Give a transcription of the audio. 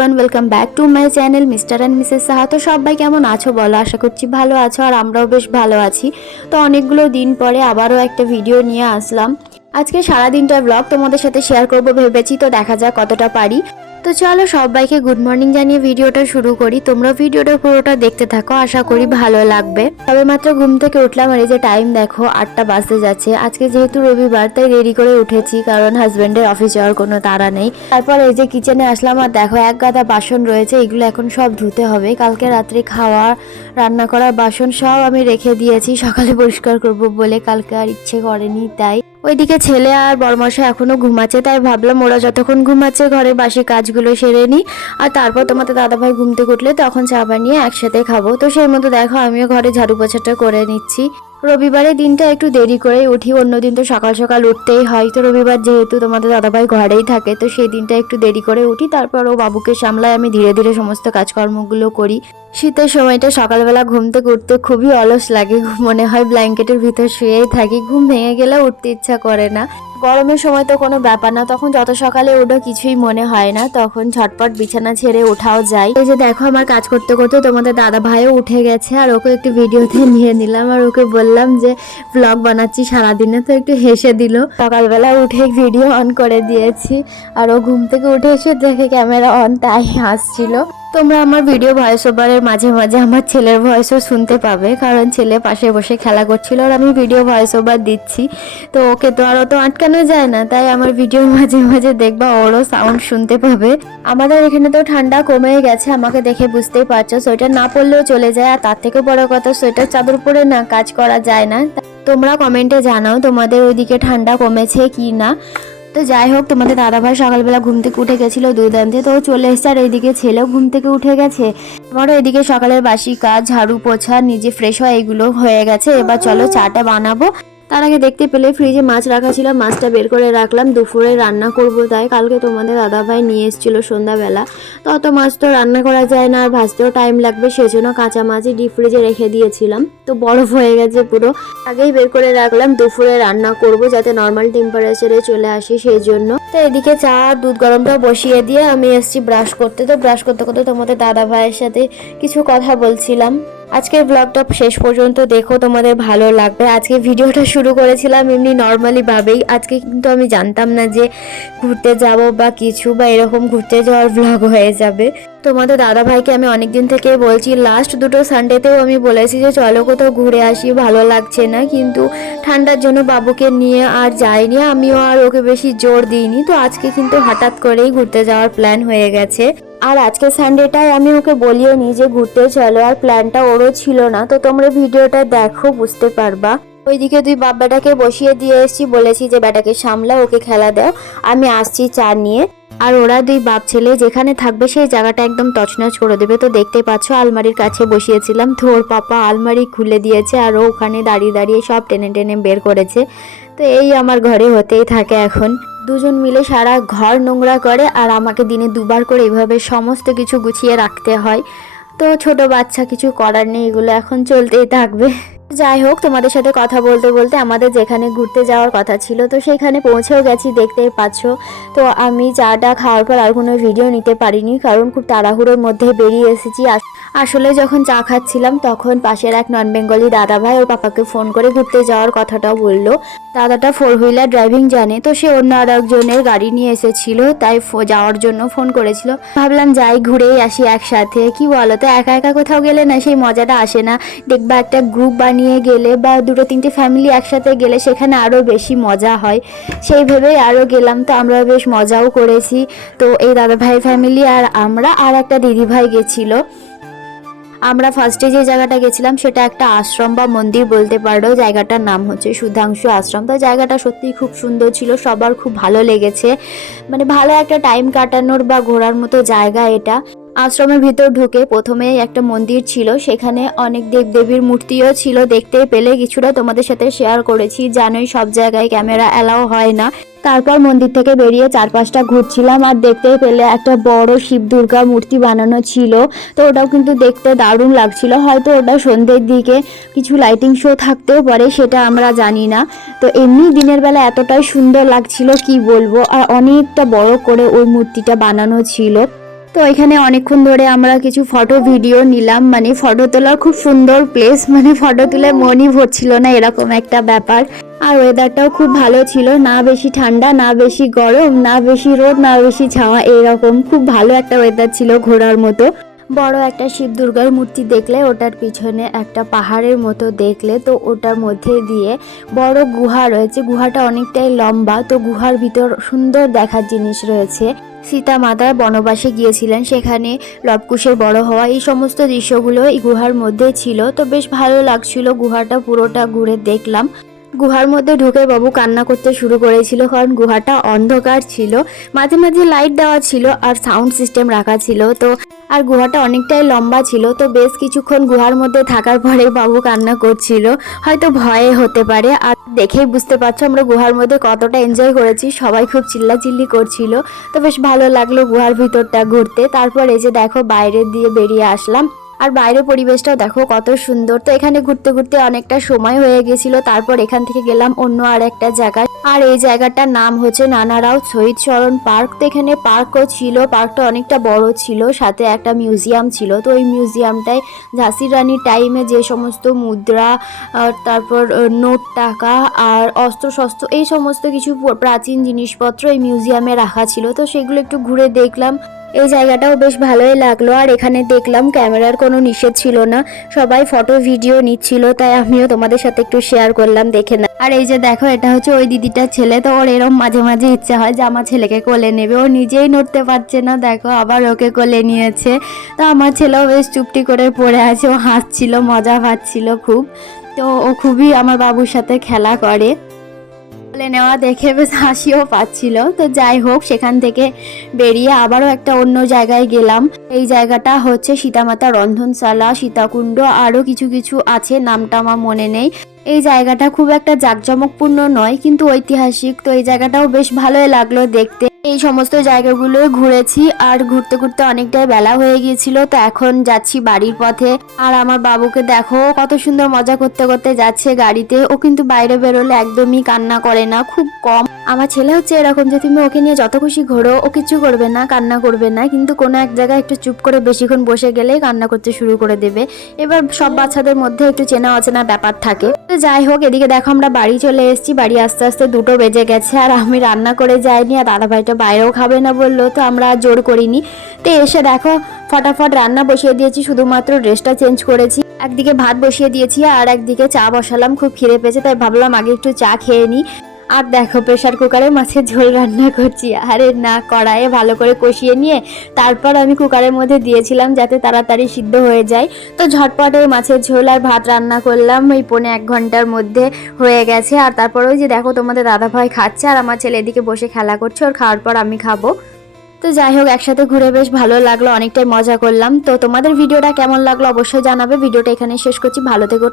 Everyone, welcome back to my channel mister and Mrs Saha. তো সবাই কেমন আছো বলো? আশা করছি ভালো আছো, আর আমরাও বেশ ভালো আছি। তো অনেকগুলো দিন পরে আবারও একটা ভিডিও নিয়ে আসলাম। আজকে সারাদিনটা ব্লগ তোমাদের সাথে শেয়ার করবো ভেবেছি, তো দেখা যাক কতটা পারি। তো চলো সবাইকে গুড মর্নিং জানিয়ে ভিডিওটা শুরু করি। তোমরা ভিডিওটা পুরোটা দেখতে থাকো, আশা করি ভালো লাগবে। তবে মাত্র ঘুম থেকে উঠলাম, আর এই যে টাইম দেখো 8টা বাজতে যাচ্ছে। আজকে যেহেতু রবিবার তাই রেডি করে উঠেছি, কারণ হাজবেন্ডের অফিস যাওয়ার কোনো তাড়া নেই। তারপর এই যে কিচেনে আসলাম, আর দেখো এক গাদা বাসন রয়েছে, এগুলো এখন সব ধুতে হবে। কালকে রাত্রে খাওয়া রান্না করার বাসন সব আমি রেখে দিয়েছি, সকালে পরিষ্কার করব বলে, কালকে আর ইচ্ছে করেনি তাই। ওইদিকে ছেলে আর বড়মশাই এখনো ঘুমাচ্ছে, তাই ভাবলাম ওরা যতক্ষণ ঘুমাচ্ছে ঘরের বাসি কাজগুলো সেরে নিই, আর তারপর তোমাদের দাদাভাই ঘুম থেকে উঠলে তখন চা বানিয়ে একসাথে খাবো। তো সেই মতো দেখো আমিও ঘরে ঝাড়ু পোছাটা করে নিচ্ছি। রবিবারের দিনটা একটু দেরি করে উঠি, অন্যদিন তো সকাল সকাল উঠতেই হয়। তো রবিবার যেহেতু তোমাদের দাদাভাই ঘরেই থাকে, তো সেই দিনটা একটু দেরি করে উঠি। তারপর ও বাবুকে সামলায়, আমি ধীরে ধীরে সমস্ত কাজকর্মগুলো করি। শীতের সময়টা সকালবেলা ঘুম থেকে উঠতে খুবই অলস লাগে, মনে হয় ব্ল্যাঙ্কেটের ভিতর শুয়েই থাকি, ঘুম ভেঙে গেলে উঠতে ইচ্ছা করে না। গরমের সময় তো কোনো ব্যাপার না, তখন যত সকালে উঠো কিছুই মনে হয় না, তখন ঝটপট বিছানা ছেড়ে ওঠাও যায়। এই যে দেখো আমার কাজ করতে করতে তোমাদের দাদা ভাইও উঠে গেছে, আর ওকে একটু ভিডিওতে নিয়ে নিলাম, আর ওকে বললাম যে ব্লগ বানাচ্ছি সারাদিনে, তো একটু হেসে দিল। সকালবেলা উঠে ভিডিও অন করে দিয়েছি, আর ও ঘুম থেকে উঠে এসে দেখে ক্যামেরা অন, তাই হাসছিল। তোমরা আমার ভিডিও ভয়েস ওভারের মাঝে মাঝে আমার ছেলের ভয়েসও শুনতে পাবে, কারণ ছেলে পাশে বসে খেলা করছিল আর আমি ভিডিও ভয়েস ওভার দিচ্ছি। তো ওকে তো আর অত আটকানো যায় না, তাই আমার ভিডিও মাঝে মাঝে দেখবা ওরও সাউন্ড শুনতে পাবে। আমাদের এখানে তো ঠান্ডা কমে গেছে, আমাকে দেখে বুঝতেই পারছো, সোয়েটার না পরলেও চলে যায়, আর তার থেকে বড় কথা সোয়েটার চাদর পরে না কাজ করা যায় না। তোমরা কমেন্টে জানাও তোমাদের ওইদিকে ঠান্ডা কমেছে কি না। তো যাই হোক, তোমাদের দাদাভাই সকালবেলা ঘুম থেকে উঠে গেছিল দুধ আনতে, তো চলে এসছে, আর এইদিকে ছেলেও ঘুম থেকে উঠে গেছে। আমারও এদিকে সকালের বাসি কাজ, ঝাড়ু পোছা, নিজে ফ্রেশ হওয়া, এগুলো হয়ে গেছে। এবার চলো চাটা বানাবো। তার আগে দেখতে পেলে ফ্রিজে মাছ রাখা ছিল, মাছটা বের করে রাখলাম, দুপুরে রান্না করব তাই। কালকে তোমাদের দাদাভাই নিয়ে এসেছিল সন্ধ্যাবেলা, তো অত মাছ তো রান্না করা যায় না, আর ভাজতেও টাইম লাগবে, সেজন্য কাঁচা মাছই ডিপ ফ্রিজে রেখে দিয়েছিলাম, তো বরফ হয়ে গেছে পুরো। আগেই বের করে রাখলাম, দুপুরে রান্না করব যাতে নর্মাল টেম্পারেচারে চলে আসে সেই জন্য। তো এদিকে চা আর দুধ গরমটা বসিয়ে দিয়ে আমি এসেছি ব্রাশ করতে। তো ব্রাশ করতে করতে তোমাদের দাদা ভাইয়ের সাথে কিছু কথা বলছিলাম। আজকের ব্লগটা শেষ পর্যন্ত দেখো, তোমাদের ভালো লাগবে। আজকে ভিডিওটা শুরু করেছিলাম এমনি নর্মালি ভাবেই, আজকে কিন্তু আমি জানতাম না যে ঘুরতে যাব বা কিছু, বা এরকম ঘুরতে যাওয়ার ব্লগ হয়ে যাবে। তোমাদের দাদা ভাইকে আমি অনেকদিন থেকে বলছি, লাস্ট দুটো সানডেতেও আমি বলেছি যে চলো কোথাও ঘুরে আসি, ভালো লাগছে না, কিন্তু ঠান্ডার জন্য বাবুকে নিয়ে আর যাইনি, আমিও আর ওকে বেশি জোর দিইনি। তো আজকে কিন্তু হঠাৎ করেই ঘুরতে যাওয়ার প্ল্যান হয়ে গেছে, আর আজকে সানডেটায় আমি ওকে বলিও নি যে ঘুরতে চলো, আর প্ল্যানটা ওরও ছিল না। তো তোমরা ভিডিওটা দেখো, বুঝতে পারবা। ওইদিকে দুই বাপ বেটাকে বসিয়ে দিয়ে এসেছি, বলেছি যে বেটাকে সামলা, ওকে খেলা দাও, আমি আসছি চা নিয়ে। আর ওরা দুই বাপ ছেলে যেখানে থাকবে সেই জায়গাটা একদম তছনছ করে দেবে। তো দেখতে পাচ্ছ আলমারির কাছে বসিয়েছিলাম, তো ওর পাপা আলমারি খুলে দিয়েছে, আর ও ওখানে দাঁড়িয়ে দাঁড়িয়ে সব টেনে টেনে বের করেছে। তো এই আমার ঘরে হতেই থাকে এখন, দুজন মিলে সারা ঘর নোংরা করে, আর আমাকে দিনে দুবার করে এইভাবে সমস্ত কিছু গুছিয়ে রাখতে হয়। তো ছোট বাচ্চা, কিছু করার নেই, এগুলো এখন চলতেই থাকবে। যাই হোক, তোমাদের সাথে কথা বলতে বলতে আমাদের যেখানে ঘুরতে যাওয়ার কথা ছিল তো সেখানে পৌঁছেও গেছি, দেখতেই পাচ্ছ। তো আমি চাটা খাওয়ার পর আর কোনো ভিডিও নিতে পারিনি, কারণ খুব তাড়াহুড়োর মধ্যে বেরিয়ে এসেছি। আসলে যখন চা খাচ্ছিলাম তখন পাশের এক নন বেঙ্গলি দাদা ভাই ওর পাপাকে ফোন করে ঘুরতে যাওয়ার কথাটাও বললো। দাদাটা 4 হুইলার ড্রাইভিং জানে, তো সে অন্য আর একজনের গাড়ি নিয়ে এসেছিল, তাই যাওয়ার জন্য ফোন করেছিল। ভাবলাম যাই, ঘুরেই আসি একসাথে, কি বলো তো, একা একা কোথাও গেলে না সেই মজাটা আসে না। দেখবা একটা গ্রুপ বানিয়ে গেলে বা দুটো তিনটে ফ্যামিলি একসাথে গেলে সেখানে আরও বেশি মজা হয়, সেই ভেবেই আরও গেলাম। তো আমরা বেশ মজাও করেছি। তো এই দাদা ভাই ফ্যামিলি আর আমরা আর একটা দিদি ভাই গেছিল। আমরা ফার্স্টে যে জায়গাটা গেছিলাম সেটা একটা আশ্রম বা মন্দির বলতে পারো, জায়গাটার নাম হচ্ছে সুধাংশু আশ্রম। তো জায়গাটা সত্যিই খুব সুন্দর ছিল, সবার খুব ভালো লেগেছে, মানে ভালো একটা টাইম কাটানোর বা ঘোরার মতো জায়গা এটা। আশ্রমের ভিতর ঢুকে প্রথমেই একটা মন্দির ছিল, সেখানে অনেক দেবদেবীর মূর্তিও ছিল, দেখতে পেলে কিছুটা তোমাদের সাথে শেয়ার করেছি। জানোই সব জায়গায় ক্যামেরা অ্যালাও হয় না। তারপর মন্দির থেকে বেরিয়ে চারপাশটা ঘুরছিলাম, আর দেখতেই পেলে একটা বড় শিব দুর্গা মূর্তি বানানো ছিল। তো ওটাও কিন্তু দেখতে দারুণ লাগছিল, হয়তো ওটা সন্ধ্যের দিকে কিছু লাইটিং শো থাকতেও পারে, সেটা আমরা জানি না। তো এমনি দিনের বেলা এতটাই সুন্দর লাগছিল কি বলবো, আর অনেকটা বড় করে ওই মূর্তিটা বানানো ছিল। তো এখানে অনেকক্ষণ ধরে আমরা কিছু ফটো ভিডিও নিলাম, মানে ফটো তোলার খুব সুন্দর প্লেস, মানে ফটো তুলে মনই ভরছিল না এরকম একটা ব্যাপার। আর ওয়েদারটাও খুব ভালো ছিল, না বেশি ঠান্ডা না বেশি গরম না বেশি রোদ না বেশি ছাওয়া, এরকম খুব ভালো একটা ওয়েদার ছিল ঘোরার মতো। বড় একটা শিব দুর্গার মূর্তি দেখলে, ওটার পিছনে একটা পাহাড়ের মতো দেখলে, তো ওটার মধ্যে দিয়ে বড় গুহা রয়েছে, গুহাটা অনেকটাই লম্বা, তো গুহার ভিতর সুন্দর দেখার জিনিস রয়েছে। সীতা মাতা বনবাসে গিয়েছিলেন, সেখানে লবকুশের বড় হওয়া, এই সমস্ত দৃশ্যগুলো এই গুহার মধ্যে ছিল। তো বেশ ভালো লাগছিল, গুহাটা পুরোটা ঘুরে দেখলাম। গুহার মধ্যে ঢুকে বাবু কান্না করতে শুরু করেছিল, কারণ গুহাটা অন্ধকার ছিল, মাঝে মাঝে লাইট দেওয়া ছিল আর সাউন্ড সিস্টেম রাখা ছিল। তো আর গুহাটা অনেকটাই লম্বা ছিল, তো বেশ কিছুক্ষণ গুহার মধ্যে থাকার পরে বাবু কান্না করছিল, হয়তো ভয়ে হতে পারে। আর দেখেই বুঝতে পারছো আমরা গুহার মধ্যে কতটা এনজয় করেছি, সবাই খুব চিল্লাচিল্লি করছিল। তো বেশ ভালো লাগলো গুহার ভিতরটা ঘুরতে। তারপর এই যে দেখো বাইরে দিয়ে বেরিয়ে আসলাম, আর বাইরের পরিবেশটাও দেখো কত সুন্দর। তো এখানে ঘুরতে ঘুরতে অনেকটা সময় হয়ে গেছিল, তারপর এখান থেকে গেলাম অন্য আর একটা জায়গায়। আর এই জায়গাটার নাম হচ্ছে নানা রাও শহীদ স্মরণ পার্ক। তো এখানে পার্কও ছিল, পার্কটা অনেকটা বড় ছিল, সাথে একটা মিউজিয়াম ছিল। তো ওই মিউজিয়ামটায় ঝাঁসির রানীর টাইমে যে সমস্ত মুদ্রা, তারপর নোট টাকা আর অস্ত্র শস্ত্র, এই সমস্ত কিছু প্রাচীন জিনিসপত্র এই মিউজিয়ামে রাখা ছিল। তো সেগুলো একটু ঘুরে দেখলাম, এই জায়গাটাও বেশ ভালোই লাগলো। আর এখানে দেখলাম ক্যামেরার কোনো নিষেধ ছিল না, সবাই ফটো ভিডিও নিচ্ছিল, তাই আমিও তোমাদের সাথে একটু শেয়ার করলাম, দেখে না। আর এই যে দেখো এটা হচ্ছে ওই দিদিটার ছেলে, তো ওর এরম মাঝে মাঝে ইচ্ছা হয় যে আমার ছেলেকে কোলে নেবে, ও নিজেই নড়তে পারছে না, দেখো আবার ওকে কোলে নিয়েছে। তো আমার ছেলেও বেশ চুপটি করে পড়ে আছে, ও হাসছিল, মজা পাচ্ছিল খুব। তো ও খুবই আমার বাবুর সাথে খেলা করে, কোলে নেওয়া দেখে বেশ হাসিও পাচ্ছিল। তো যাই হোক, সেখান থেকে বেরিয়ে আবারও একটা অন্য জায়গায় গেলাম। এই জায়গাটা হচ্ছে সীতামাতা রন্ধনশালা, সীতাকুণ্ড, আরও কিছু কিছু আছে, নামটা আমার মনে নেই। এই জায়গাটা খুব একটা জাঁকজমকপূর্ণ নয়, কিন্তু ঐতিহাসিক। তো এই জায়গাটাও বেশ ভালোই লাগলো দেখতে। এই সমস্ত জায়গাগুলো ঘুরেছি, আর ঘুরতে ঘুরতে অনেকটাই বেলা হয়ে গিয়েছিল। তো এখন যাচ্ছি বাড়ির পথে। আর আমার বাবুকে দেখো কত সুন্দর মজা করতে করতে যাচ্ছে গাড়িতে। ও কিন্তু বাইরে বেরোলে একদমই কান্না করে না, খুব কম। আমার ছেলে হচ্ছে এরকম যে তুমি ওকে নিয়ে যত খুশি ঘোরো, ও কিছু করবে না, কান্না করবে না, কিন্তু কোনো এক জায়গায় একটু চুপ করে বেশিক্ষণ বসে গেলেই কান্না করতে শুরু করে দেবে। এবার সব বাচ্চাদের মধ্যে একটু চেনা অচেনা ব্যাপার থাকে। তো যাই হোক, এদিকে দেখো আমরা বাড়ি চলে এসেছি, বাড়ি আস্তে আস্তে 2টো বেজে গেছে। আর আমি রান্না করে যাইনি, আর দাদা ভাইটা বাইরেও খাবে না বললো, তো আমরা জোর করিনি। তো এসে দেখো ফটাফট রান্না বসিয়ে দিয়েছি, শুধুমাত্র ড্রেসটা চেঞ্জ করেছি। একদিকে ভাত বসিয়ে দিয়েছি আর একদিকে চা বসালাম, খুব খিদে পেয়েছে তাই ভাবলাম আগে একটু চা খেয়ে নিই। আর দেখো প্রেশার কুকারে মাছের ঝোল রান্না করছি, আরে না, কড়াইয়ে ভালো করে কষিয়ে নিয়ে তারপর আমি কুকারের মধ্যে দিয়েছিলাম যাতে তাড়াতাড়ি সিদ্ধ হয়ে যায়। তো ঝটপট ওই মাছের ঝোল আর ভাত রান্না করলাম, ওই 1.5 ঘন্টার মধ্যে হয়ে গেছে। আর তারপর ওই যে দেখো তোমাদের দাদাভাই খাচ্ছে, আর আমার ছেলে এদিকে বসে খেলা করছে, ওর খাওয়ার পর আমি খাবো। তো যাই হোক, একসাথে ঘুরে বেশ ভালো লাগলো, অনেকটাই মজা করলাম। তো তোমাদের ভিডিওটা কেমন লাগলো অবশ্যই জানাবে। ভিডিওটা এখানে শেষ করছি, ভালো থেকো।